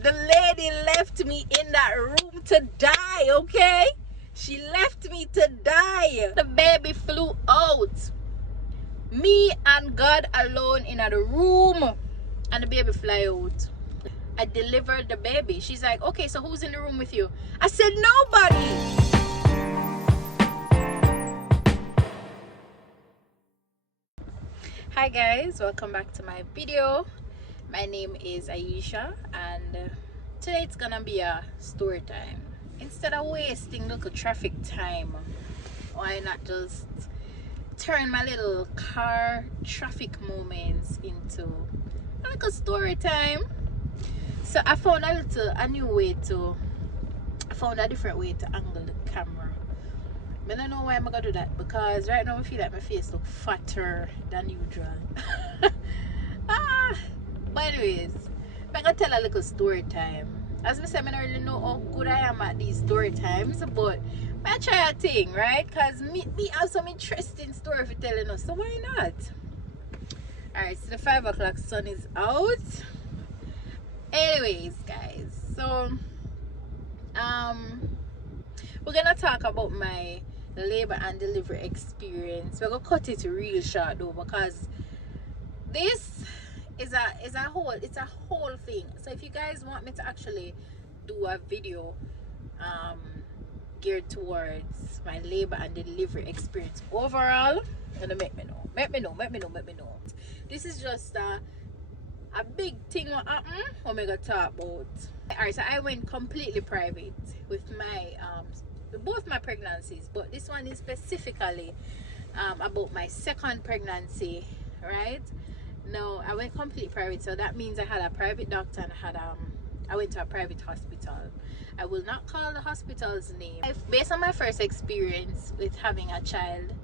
The lady left me in that room to die, okay? She left me to die. The baby flew out. Me and God alone in a room, and the baby fly out. I delivered the baby. She's like, okay, so who's in the room with you? I said, nobody. Hi guys, welcome back to my video. My name is Aisha, and today it's gonna be a story time. Instead of wasting little traffic time, why not just turn my little car traffic moments into like a story time? So I found a different way to angle the camera. I don't know why I'm gonna do that, because right now I feel like my face looks fatter than usual. But anyways, I'm gonna tell a little story time. As I said, I don't really know how good I am at these story times, but I try a thing, right? Because me have some interesting story for telling us, so why not? Alright, so the 5 o'clock sun is out. Anyways, guys, so we're gonna talk about my labor and delivery experience. We're gonna cut it real short though, because this is a whole thing. So if you guys want me to actually do a video geared towards my labor and delivery experience overall, gonna let me know. This is just a big thing what happened what we gonna talk about. Alright, so I went completely private with my both my pregnancies, but this one is specifically about my second pregnancy, right? No, I went completely private, so that means I had a private doctor and I went to a private hospital. I will not call the hospital's name. Based on my first experience with having a child,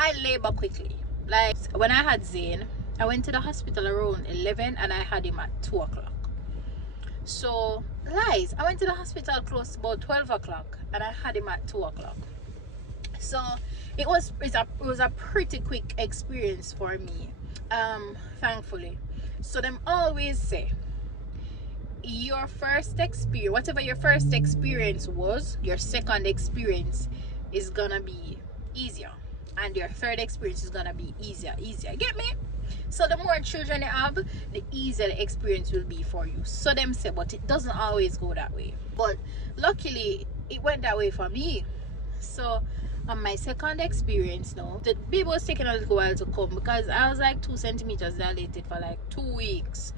I labor quickly. Like when I had Zane, I went to the hospital around 11 and I had him at 2 o'clock. So lies, I went to the hospital close to about 12 o'clock and I had him at 2 o'clock. So it was a pretty quick experience for me, thankfully. So them always say, your first experience, whatever your first experience was, your second experience is gonna be easier, and your third experience is gonna be easier. Get me? So the more children you have, the easier the experience will be for you. So them say, but it doesn't always go that way. But luckily it went that way for me. So on my second experience now, the baby was taking a little while to come, because I was like 2 centimeters dilated for like 2 weeks.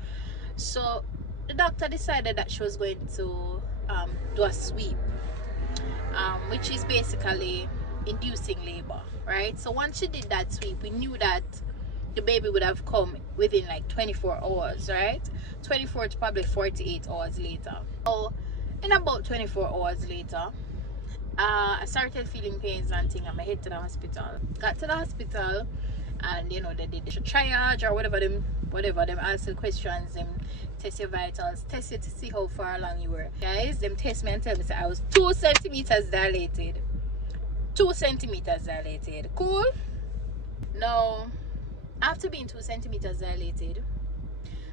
So the doctor decided that she was going to do a sweep, which is basically inducing labor, right? So once she did that sweep, we knew that the baby would have come within like 24 hours, right? 24 to probably 48 hours later. So in about 24 hours later, I started feeling pains and things, and I head to the hospital. Got to the hospital, and you know, they did the triage or whatever them ask the questions, them test your vitals, test you to see how far along you were. Guys, them test me and tell me that I was 2 centimeters dilated. 2 centimeters dilated. Cool? Now, after being 2 centimeters dilated,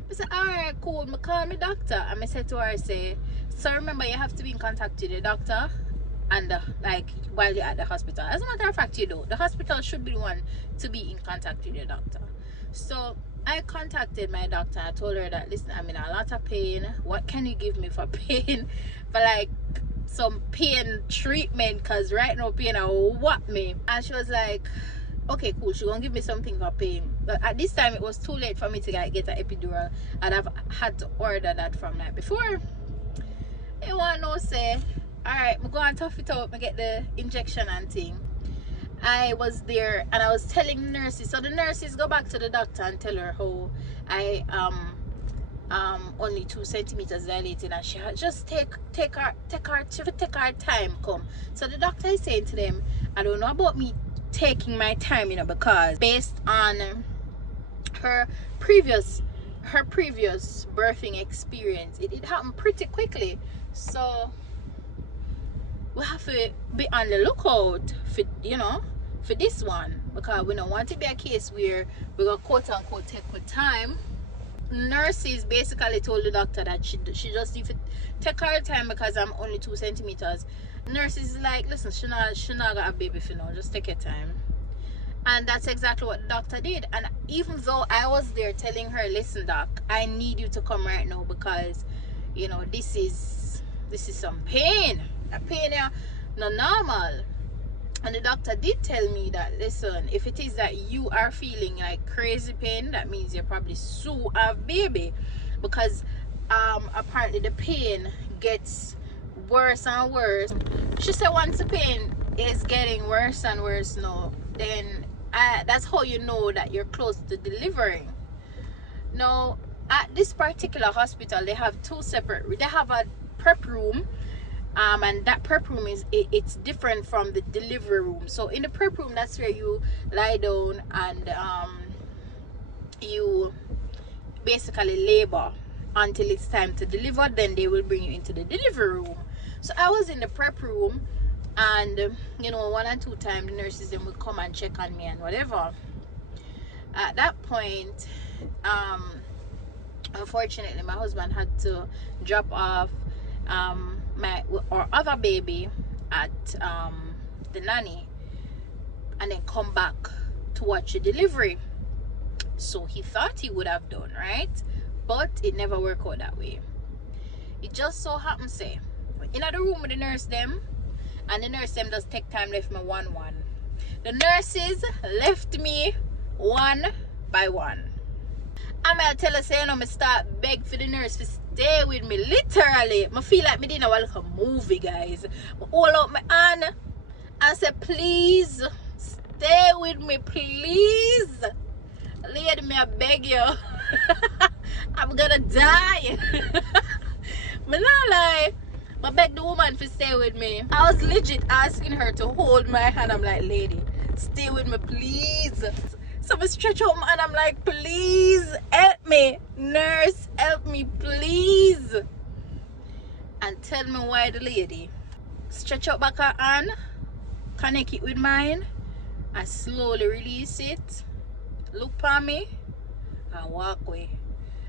I said, alright, cool. I call my doctor and I said to her, I say, so remember, you have to be in contact with the doctor and like while you're at the hospital. As a matter of fact, you do. The hospital should be the one to be in contact with the doctor. So I contacted my doctor. I told her that, listen, I'm in a lot of pain. What can you give me for pain? For like some pain treatment, because right now pain what me. And she was like, okay, cool, she gonna give me something for pain. But at this time it was too late for me to get an epidural, and I've had to order that from night before. You want to say, alright, I'm going to tough it out, I get the injection and thing. I was there and I was telling the nurses, so the nurses go back to the doctor and tell her how I only 2 centimeters dilated, and she had just take her time come. So the doctor is saying to them, I don't know about me taking my time, you know, because based on her previous birthing experience, it happened pretty quickly. So we have to be on the lookout for, you know, for this one, because we don't want to be a case where we're gonna quote unquote take with time nurses basically told the doctor that she just need to take her time because I'm only 2 centimeters. Nurses is like, listen, she not got a baby for now, just take your time. And that's exactly what the doctor did. And even though I was there telling her, listen doc, I need you to come right now because you know this is some pain. A pain here not normal. And the doctor did tell me that, listen, if it is that you are feeling like crazy pain, that means you're probably so a baby, because apparently the pain gets worse and worse. She said once the pain is getting worse and worse now, then that's how you know that you're close to delivering. Now at this particular hospital, they have two separate, they have a prep room, and that prep room it's different from the delivery room. So in the prep room, that's where you lie down and you basically labor until it's time to deliver. Then they will bring you into the delivery room. So I was in the prep room, and you know, 1 or 2 times the nurses then would come and check on me and whatever. At that point, unfortunately my husband had to drop off our other baby at the nanny and then come back to watch the delivery. So he thought he would have done, right? But it never worked out that way. It just so happened, say, in the room with the nurse them, and the nurse them just take time, left me 1-1. The nurses left me 1 by 1. I'm gonna tell her, say, you know, I start beg for the nurse to stay with me. Literally, I feel like me didn't want a movie, guys. I hold out my hand and say, please stay with me, please. Lady, me I beg you. I'm gonna die. Me not lie. I beg the woman to stay with me. I was legit asking her to hold my hand. I'm like, lady, stay with me, please. So I stretch out my hand. I'm like, please help me. Nurse, help me, please. And tell me why the lady stretch out back her hand, connect it with mine, and slowly release it. Look for me and walk away.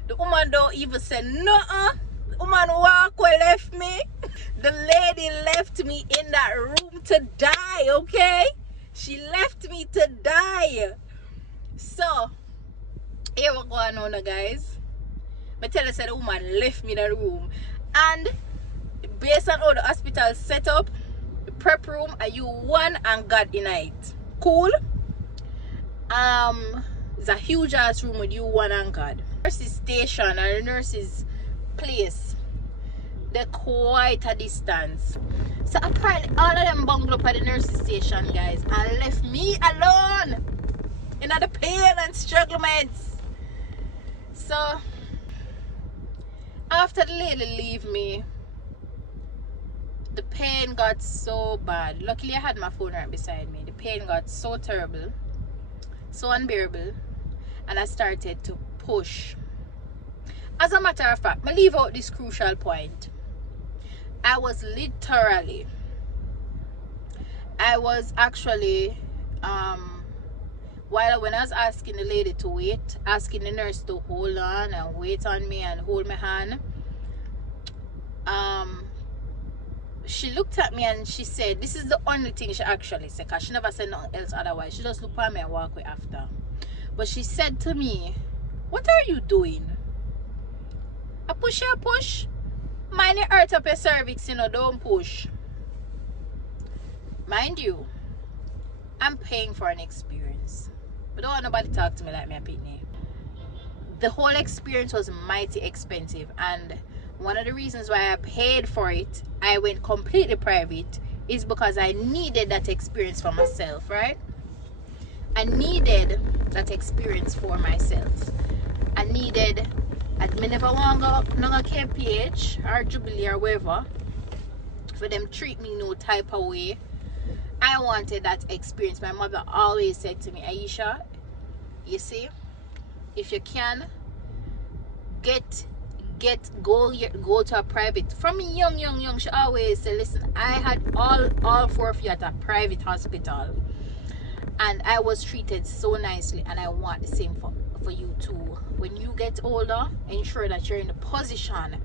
The woman don't even say nothing. The woman walk away, left me. The lady left me in that room to die, okay? She left me to die. So, here what going on now, guys. I tell you, the woman left me in the room. And based on how the hospital set up, the prep room, are you one and God in it. Cool? It's a huge ass room with you one and God. Nurses station and the nurses place, they're quite a distance. So apparently all of them bungled up at the nurses station, guys, and left me alone in the pain and strugglements. So after the lady leave me, the pain got so bad. Luckily I had my phone right beside me. The pain got so terrible, so unbearable, and I started to push. As a matter of fact, I leave out this crucial point. I was actually when I was asking the lady to wait, asking the nurse to hold on and wait on me and hold my hand, she looked at me and she said, this is the only thing she actually said, because she never said nothing else otherwise. She just looked at me and walked away after. But she said to me, what are you doing? I push you, push. Mind you hurt up your cervix, you know, don't push. Mind you, I'm paying for an experience. But don't want nobody talk to me like me a pitney. The whole experience was mighty expensive, and one of the reasons why I paid for it, I went completely private, is because I needed that experience for myself, right? I needed that experience for myself. I never want to go no KPH or Jubilee or wherever for them treat me no type of way. I wanted that experience. My mother always said to me, Aisha, you see, if you can go to a private. From young, she always said, listen, I had all 4 of you at a private hospital, and I was treated so nicely, and I want the same for you to, when you get older, ensure that you're in a position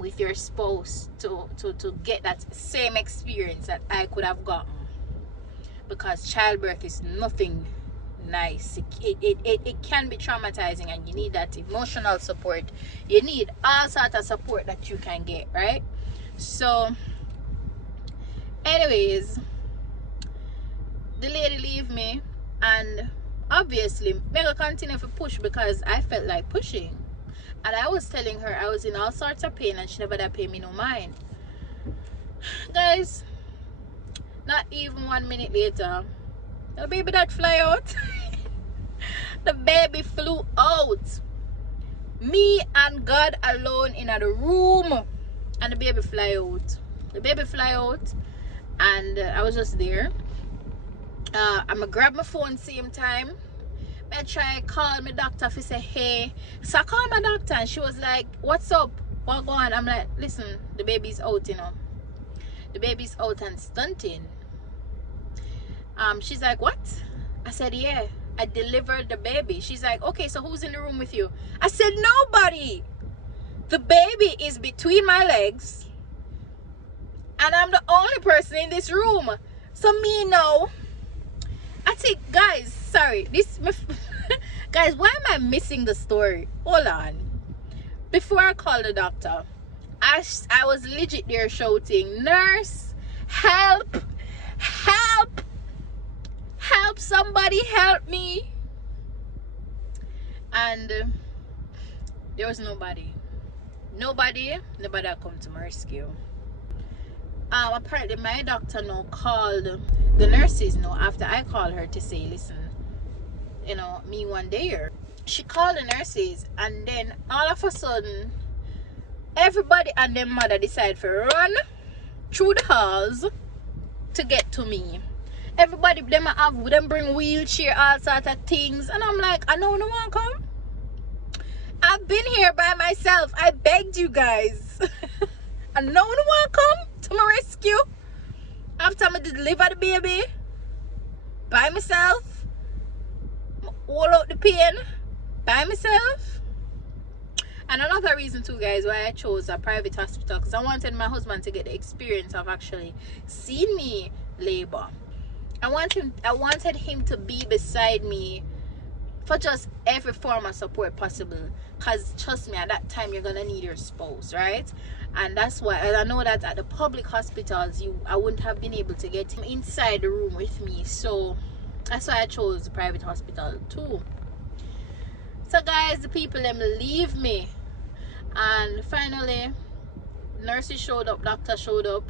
with your spouse to get that same experience that I could have gotten, because childbirth is nothing nice. It can be traumatizing, and you need that emotional support. You need all sorts of support that you can get, right? So anyways, the lady leave me, and obviously me go continue to push because I felt like pushing. And I was telling her I was in all sorts of pain, and she never that pay me no mind. Guys, not even 1 minute later, the baby that fly out. The baby flew out. Me and God alone in the room, and the baby fly out. The baby fly out, and I was just there. I'ma grab my phone same time. I try call my doctor to say hey. So I called my doctor, and she was like, "What's up? What going on?" I'm like, "Listen, the baby's out, you know. The baby's out and stunting." She's like, "What?" I said, "Yeah, I delivered the baby." She's like, "Okay, so who's in the room with you?" I said, "Nobody. The baby is between my legs, and I'm the only person in this room. So me know." I think, guys, sorry, this guys, why am I missing the story? Hold on. Before I called the doctor, I was legit there shouting, "Nurse, help, help, help, somebody help me." And there was nobody that come to my rescue. Apparently my doctor now called the nurses now after I called her to say, "Listen, you know, me one day here." She called the nurses, and then all of a sudden everybody and their mother decide to run through the halls to get to me. Everybody them bring wheelchair, all sorts of things, and I'm like, "I know no one come. I've been here by myself. I begged you guys." I know no one come to my rescue after I deliver the baby by myself, all out the pain by myself. And another reason too, guys, why I chose a private hospital, because I wanted my husband to get the experience of actually seeing me labor. I wanted him to be beside me for just every form of support possible, because trust me, at that time you're gonna need your spouse, right? And that's why, and I know that at the public hospitals I wouldn't have been able to get him inside the room with me, so that's why I chose the private hospital too. So guys, the people them leave me, and finally nurses showed up, doctor showed up,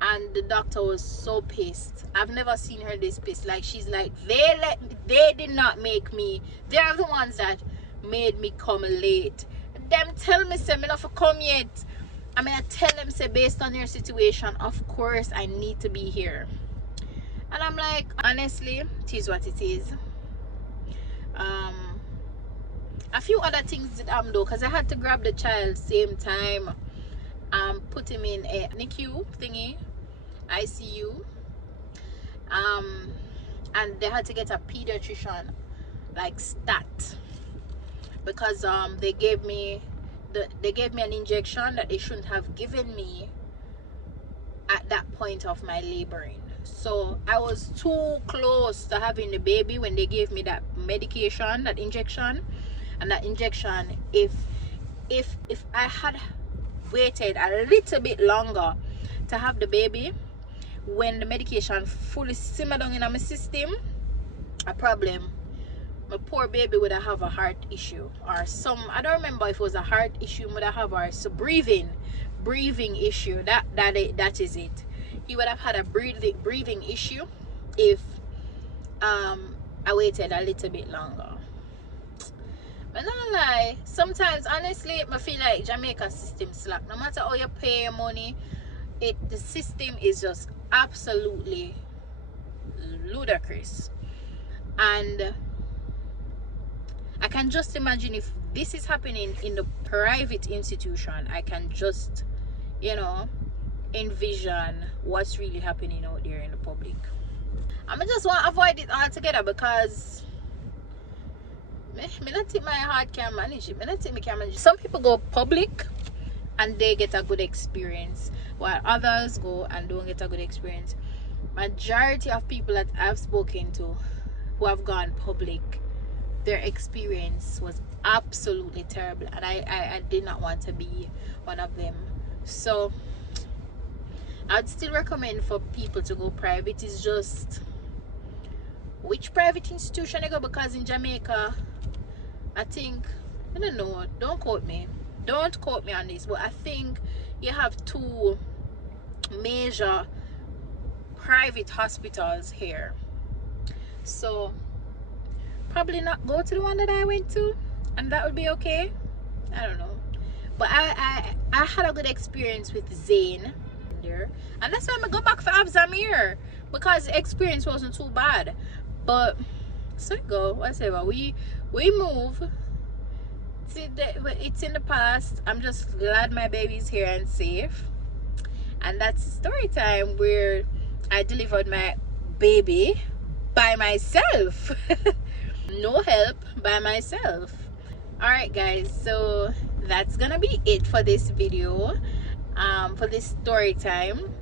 and the doctor was so pissed. I've never seen her this pissed. Like, she's like, they did not make me, they're the ones that made me come late. Them tell me say me not for come yet. I mean, I tell them say, based on your situation, of course I need to be here. And I'm like, honestly, it is what it is. A few other things did though, because I had to grab the child same time, put him in a NICU thingy, ICU, and they had to get a pediatrician like stat, because they gave me an injection that they shouldn't have given me at that point of my laboring. So I was too close to having the baby when they gave me that medication, that injection. And that injection, if I had waited a little bit longer to have the baby, when the medication fully simmered down in my system, a problem, my poor baby would have a heart issue, or some, I don't remember if it was a heart issue, would have, or so breathing issue. That is it. He would have had a breathing issue if I waited a little bit longer. But not lie, sometimes honestly I feel like Jamaica system slack. No matter how you pay your money, the system is just absolutely ludicrous. And I can just imagine if this is happening in the private institution, I can just, you know, envision what's really happening out there in the public. I just want to avoid it altogether, because Me not think my heart can manage it. Me not think me can manage it. Some people go public and they get a good experience, while others go and don't get a good experience. Majority of people that I've spoken to who have gone public, their experience was absolutely terrible, and I did not want to be one of them. So I'd still recommend for people to go private. It's just which private institution you go, because in Jamaica, I think, I don't know, don't quote me on this, but I think you have two major private hospitals here. So probably not go to the one that I went to, and that would be okay. I don't know, but I had a good experience with Zane there, and that's why I'm gonna go back for Abzamir, because the experience wasn't too bad. But so you go, whatever, we move. It's in the past. I'm just glad my baby's here and safe. And that's story time, where I delivered my baby by myself. No help, by myself. Alright guys, so that's gonna be it for this video, for this story time.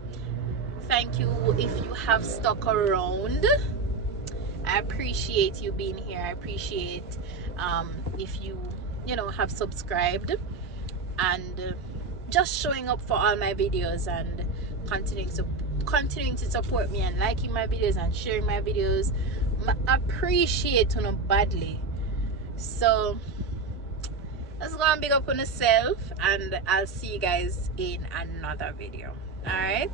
Thank you if you have stuck around. I appreciate you being here. I appreciate if you have subscribed and just showing up for all my videos and continuing to support me and liking my videos and sharing my videos. I appreciate you badly. So let's go and big up on yourself, and I'll see you guys in another video. All right.